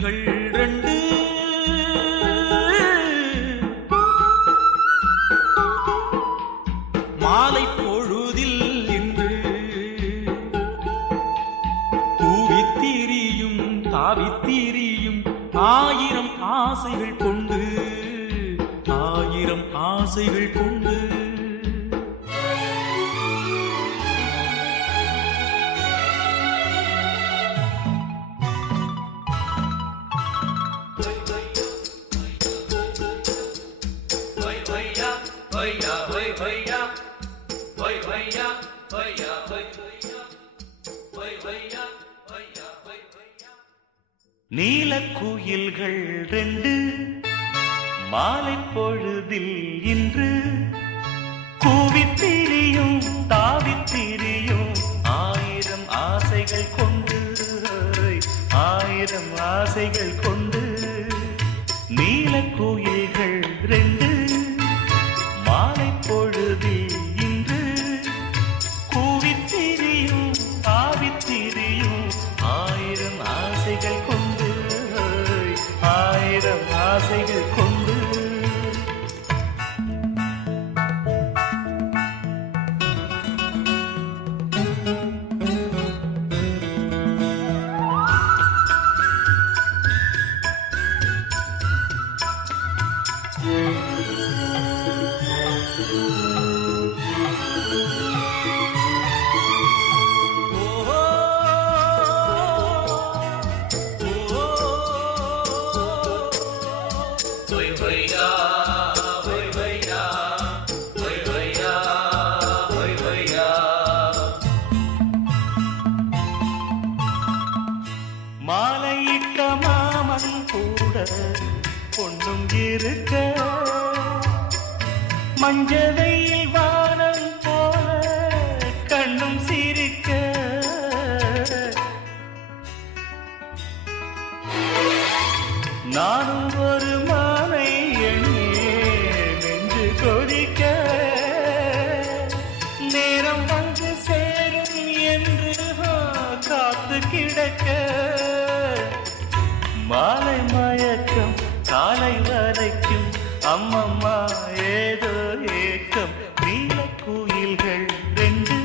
குயில்கள் ரெண்டு மாலை பொழுதில் இன்று கூவித்திரியும் தாவித்திரியும் ஆயிரம் ஆசைகள் கொண்டு ஆயிரம் ஆசைகள் கொண்டு நீலக்குயில்கள் ரெண்டு மாலை பொழுதில் இன்று கூவித்திரியும் தாவித்திரியும் ஆயிரம் ஆசைகள் கொண்டு ஆயிரம் ஆசைகள் கொண்டு நீலக்குயில்கள் ரெண்டு மாலை பொழுதில் இன்று கூவித்திரியும் தாவித்திரியும் ஆயிரம் ஆசைகள் கொண்டு ஆயிரம் ஆசைகள் கொண்டு மாலையிட்ட மாமன் கூட பொண்ணும் இருக்க மஞ்சளையில் வானம் போல கண்ணும் சிரிக்க நானும் ஒரு மாலை எண்ணி நெஞ்சு கொதிக்க நேரம் வந்து சேரும் என்று காத்து கிடக்க மாலை மயக்கம் காலை வரைக்கும் அம்மம்மா ஏதோ ஏக்கம் நீலக்குயில்கள் ரெண்டு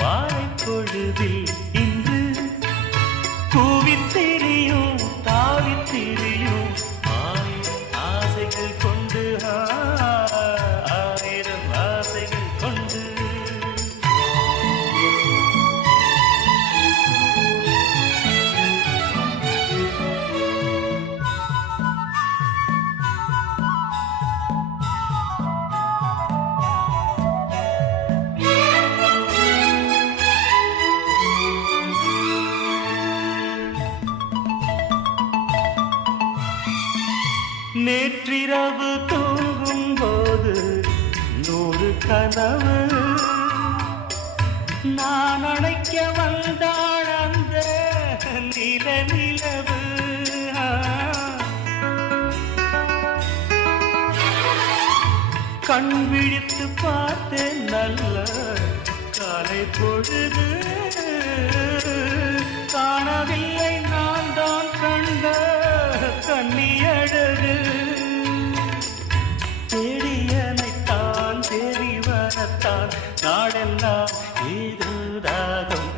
மாலை பொழுதில் இன்று கூவித்திரியும் தாவித்திரியும் ஆயிரம் ஆசைகள் கொண்டு ஆயிரம் ஆசைகள் கொண்டு நேற்றிரவு தூங்கும் போது 100 கனவு நான் அணைக்க வந்தாள் அந்த நிலவு கண் விழித்து பார்த்தேன் நல்ல காலை பொழுது காணவில்லை நான் தான் கண்ட கண்ணியழகு தேடியனைத்தான் தேடி வரத்தான் நாடெல்லாம் ஏதோ ராகம்